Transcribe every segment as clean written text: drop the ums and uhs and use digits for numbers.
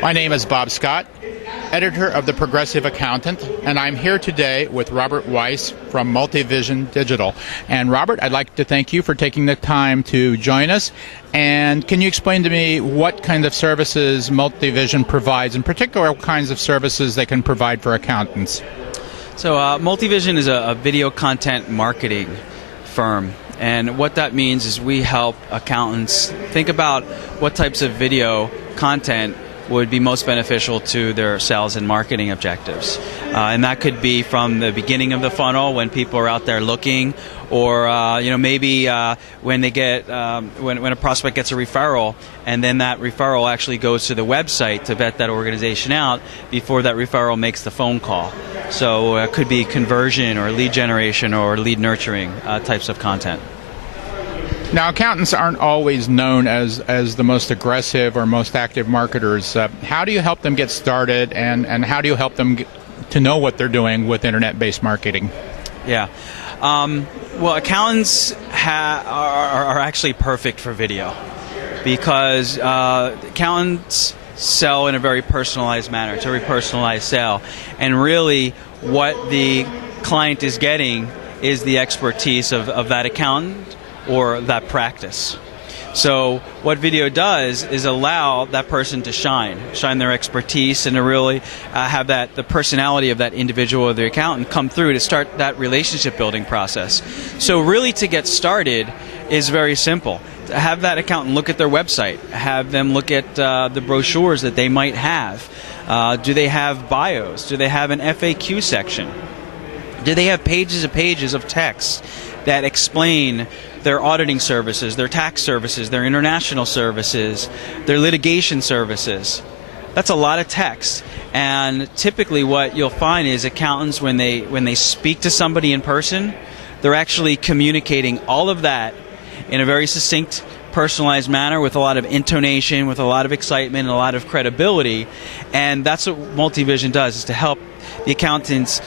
My name is Bob Scott, editor of The Progressive Accountant, and I'm here today with Robert Weiss from Multivision Digital. And Robert, I'd like to thank you for taking the time to join us. And can you explain to me what kind of services Multivision provides, in particular what kinds of services they can provide for accountants? So Multivision is a video content marketing firm. And what that means is we help accountants think about what types of video content would be most beneficial to their sales and marketing objectives. And that could be from the beginning of the funnel when people are out there looking, or maybe when they get when a prospect gets a referral, and then that referral actually goes to the website to vet that organization out before that referral makes the phone call. So it could be conversion or lead generation or lead nurturing types of content. Now, accountants aren't always known as the most aggressive or most active marketers. How do you help them get started, and how do you help them to know what they're doing with internet-based marketing? Yeah. Well, accountants are actually perfect for video because accountants sell in a very personalized manner. It's a very personalized sale. And really what the client is getting is the expertise of that accountant or that practice. So what video does is allow that person to shine their expertise, and to really have the personality of that individual or the accountant come through to start that relationship building process. So really to get started is very simple. Have that accountant look at their website, have them look at the brochures that they might have. Do they have bios? Do they have an FAQ section? Do they have pages and pages of text that explain their auditing services, their tax services, their international services, their litigation services? That's a lot of text. And typically what you'll find is accountants, when they speak to somebody in person, they're actually communicating all of that in a very succinct, personalized manner with a lot of intonation, with a lot of excitement, and a lot of credibility. And that's what Multivision does, is to help the accountants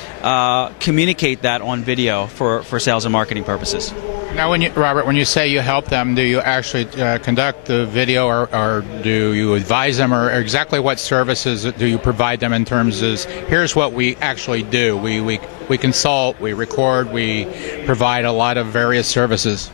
communicate that on video for sales and marketing purposes. Now, Robert, when you say you help them, do you actually conduct the video, or do you advise them, or exactly what services do you provide them in terms of, here's what we actually do? We consult, we record, we provide a lot of various services.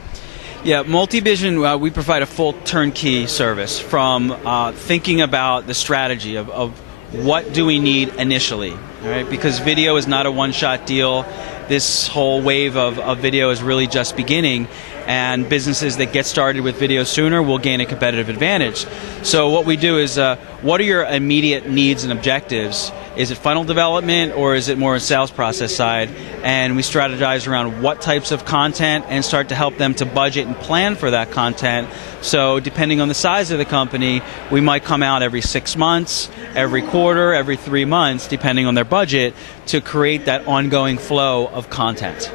Yeah, Multivision, we provide a full turnkey service, from thinking about the strategy of what do we need initially, right? Because video is not a one-shot deal. This whole wave of video is really just beginning, and businesses that get started with video sooner will gain a competitive advantage. So what we do is, what are your immediate needs and objectives? Is it funnel development, or is it more a sales process side? And we strategize around what types of content and start to help them to budget and plan for that content. So depending on the size of the company, we might come out every 6 months, every quarter, every 3 months, depending on their budget, to create that ongoing flow of content.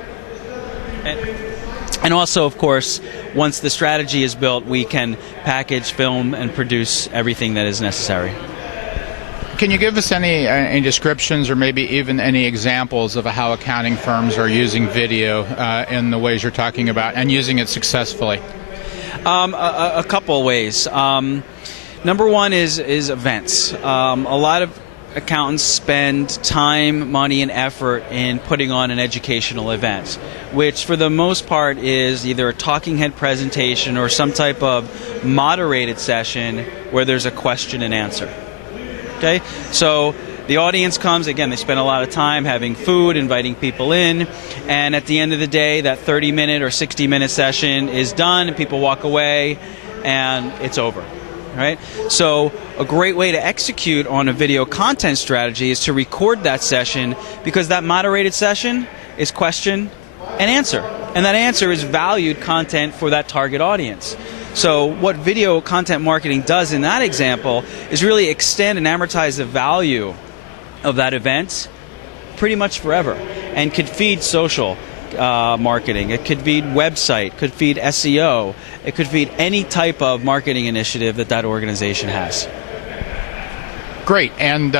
And also, of course, once the strategy is built, we can package, film, and produce everything that is necessary. Can you give us any descriptions, or maybe even any examples of how accounting firms are using video in the ways you're talking about, and using it successfully? A couple of ways. Number one is events. A lot of accountants spend time, money, and effort in putting on an educational event, which for the most part is either a talking head presentation or some type of moderated session where there's a question and answer. Okay? So the audience comes, again, they spend a lot of time having food, inviting people in, and at the end of the day, that 30-minute or 60-minute session is done, and people walk away, and it's over. Right? So a great way to execute on a video content strategy is to record that session, because that moderated session is question and answer. And that answer is valued content for that target audience. So what video content marketing does in that example is really extend and amortize the value of that event pretty much forever, and could feed social marketing. It could feed website, could feed SEO, it could feed any type of marketing initiative that organization has. Great, and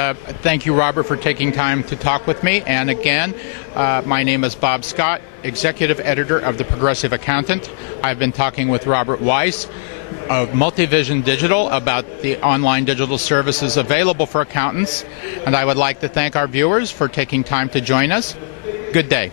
thank you, Robert, for taking time to talk with me. And again, my name is Bob Scott, Executive Editor of The Progressive Accountant. I've been talking with Robert Weiss of Multivision Digital about the online digital services available for accountants. And I would like to thank our viewers for taking time to join us. Good day.